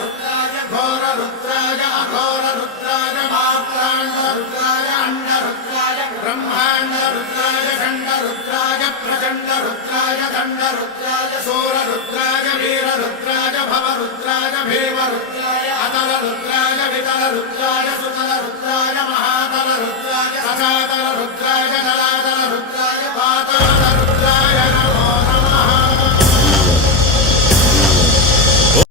रुद्राय घोर रुद्राय अघोर रुद्राय मात्रांड रुद्राय अंड रुद्राय ब्रह्मांड रुद्राय खंड रुद्राय प्रचंड रुद्राय दंड रुद्राय सूर रुद्राय वीर रुद्राय भव